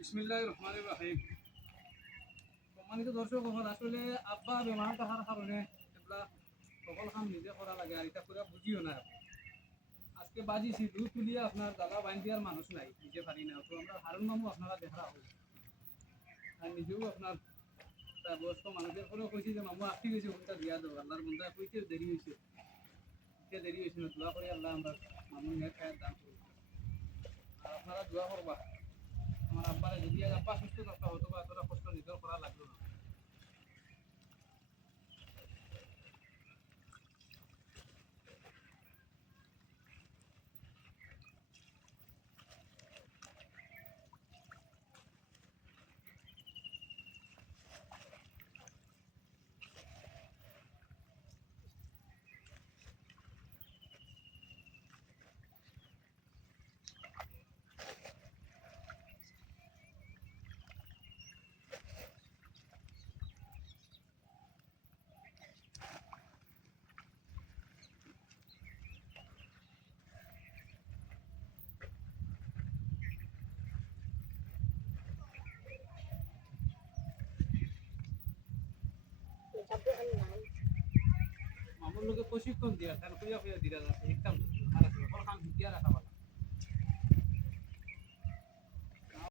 বিসমিল্লাহির রহমানির রহিম। সম্মানিত দর্শক হল, আসলে আব্বা বেমার থাকার কারণে এগুলা সকল কাম নিজে করা লাগে, আর এটা পুরা বুঝিও না। আজকে বাজিছি দুধ তুলিয়া আপনার জ্বালা বাইন দিয়ার মানুষ নাই, নিজে পারি না। তো আমরা হারুন মামু আপনারা দেখা হোক, আর নিজেও আপনার বয়স্ক মানুষের পরেও কইছি যে মামু আঁকি গেছে কোনটা দিয়া দেবো, আল্লাহর বন্ধা কইতে দেরি হয়েছে, দেরি হয়েছে না। দোয়া করি আল্লাহ আমরা মামুর নিয়ে খায় দান করি। আর আপনারা দোয়া করবা আমার আব্বারে, যদি আব্বা সুস্থ থাকতে হতো বা এতটা কষ্ট নিজের করা লাগলো না। মামুর লোকে প্রশিক্ষণ দিয়া তার কইয়া কইয়া দিরা যাচ্ছে, একদম আর সকল কাম শিখিয়া রাখা ভালো।